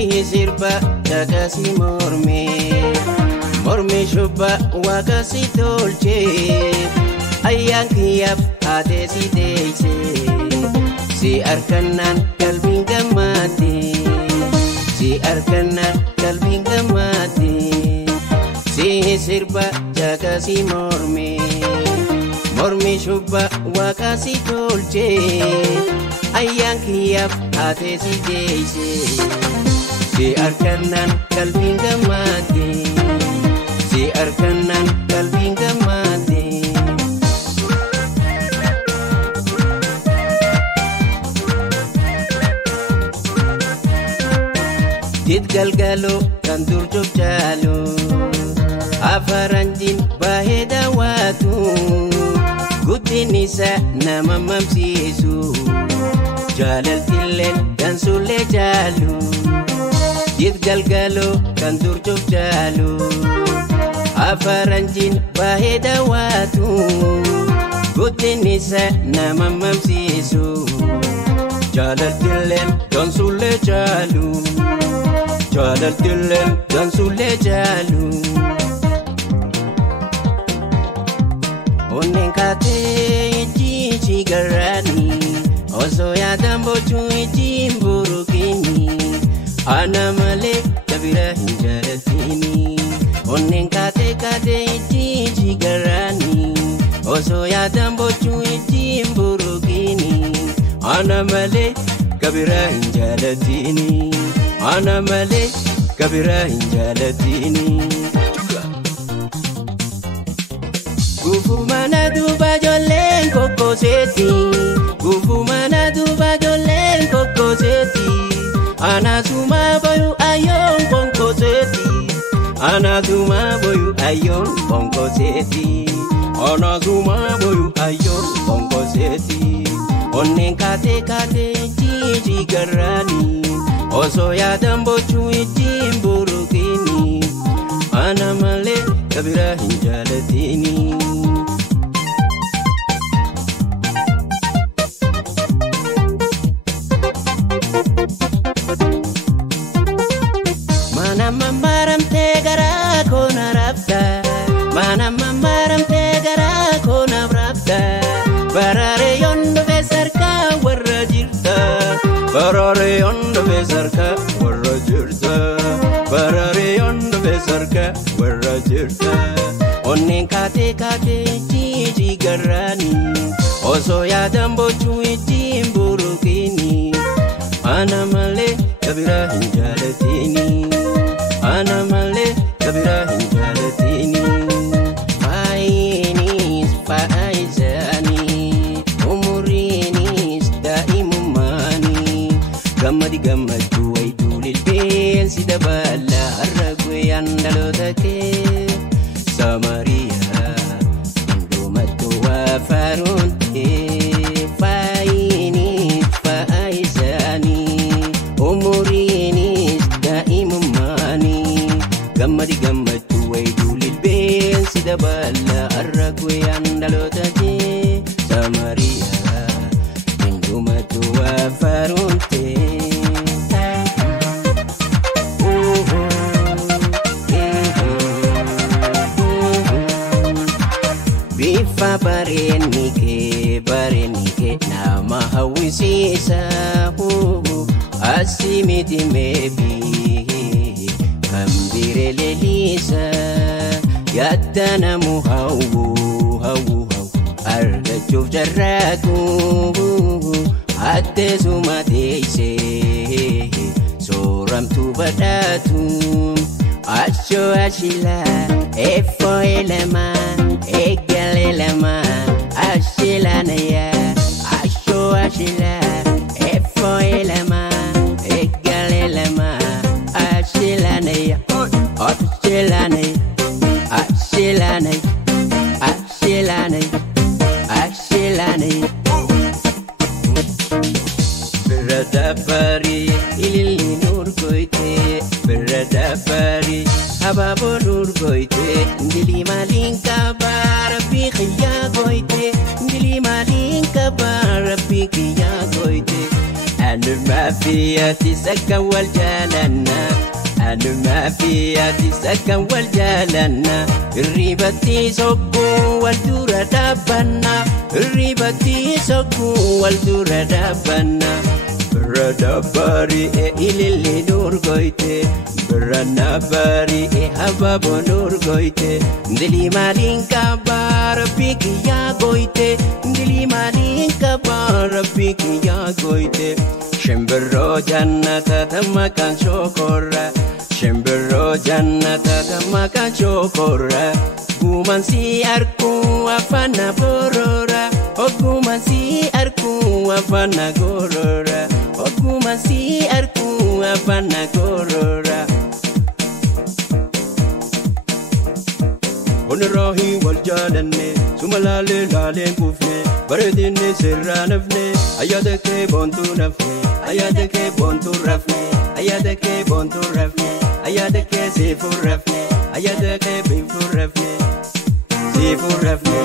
sirba takasi morme shubba wakasi tolche ayyan kiyaf ate si deise si arkanan kalbin gamate si arkanan kalbin gamate si sirba takasi morme shubba wakasi tolche ayyan kiyaf ate si deise si arkanan kalbin gamate si arkanan kalbin gamate dit galgalo kan durjok jalo afaranjin baheda watu guddinisa nama mamsisu jalal tillen dan sulle jalu dit galgalo kan durjok jalo afaranjin baheda watu guddinisa nama mamsisu jalal tillen dan sulle jalu jalal tillen dan sulle jalu onen kate jiji garani oso ya dambo chuji mburukini ana male kabira hinjaratini onen kate jiji garani oso ya dambo chuji mburukini ana male kabira hinjaratini ana male kabira hinjaratini gufu mana duba jolen kokoseti gufu mana duba jolen kokoseti ana suma boyu ayon konkoseti ana suma boyu ayon konkoseti ana suma boyu ayon konkoseti onnen kate jiji garani oso ya dambo chuiti mburukini ana male kabira hinjalatini mana mamaram tegara kona rabda mana mamaram tegara kona rabda barare yondo besarka warra jirta barare yondo besarka warra jirta barare yondo besarka warra jirta onnen kate jiji garani oso ya dambo chuiti mburukini ana male kabira hinjalatini ana male kabira hinjalatini fainis faizani umurinis daimumani gamadi gamadu waidulil bil sidaballa arragwe andalotake samaria ndomatu wa farunte fainis faizani umurinis daimumani gamadi gamadu waidulil bil sidaballa arragwe andalotake samaria ndomatu wa farunte bifa barenike nama hawisisa asimiti mebi kambire lelisa yadana muhawu arga chuf jarraku atte sumadeise soram tu badatu asho ashila efo elema egal elema ashila naya asho ashila efo elema egal elema ashila naya ashila naya ashila naya ashila naya ashila naya beradapari ilili nur koite beradapari hababo nur koite ndili malinka barabi khiya koite ndili malinka barabi khiya koite أنا ما فياتي سكن والجالنا أنا ما فياتي سكن والجالنا الريبتي سكو والدورة دبنا الريبتي سكو والدورة دبنا برا باري إلي اللي نور قويتي برا باري حباب نور قويتي دلي مالين كبار بيك يا قويتي دلي مالين كبار بيك يا قويتي شمبرو جنة تما كان شوكورا شمبرو جنة تما كان شوكورا Guman si arku afana borora Guman si arku afana gorora Guman si arku afana gorora Onrahi wal jalanne sumalale lale kufne baredine serranafne ayadake bontu nafne ayadake bontu rafne ayadake bontu rafne ayadake sefu rafne ayadake bifu rafne sefu rafne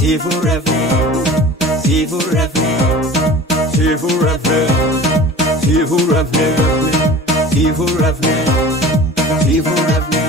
sefu rafne sefu rafne sefu rafne sefu rafne sefu rafne sefu rafne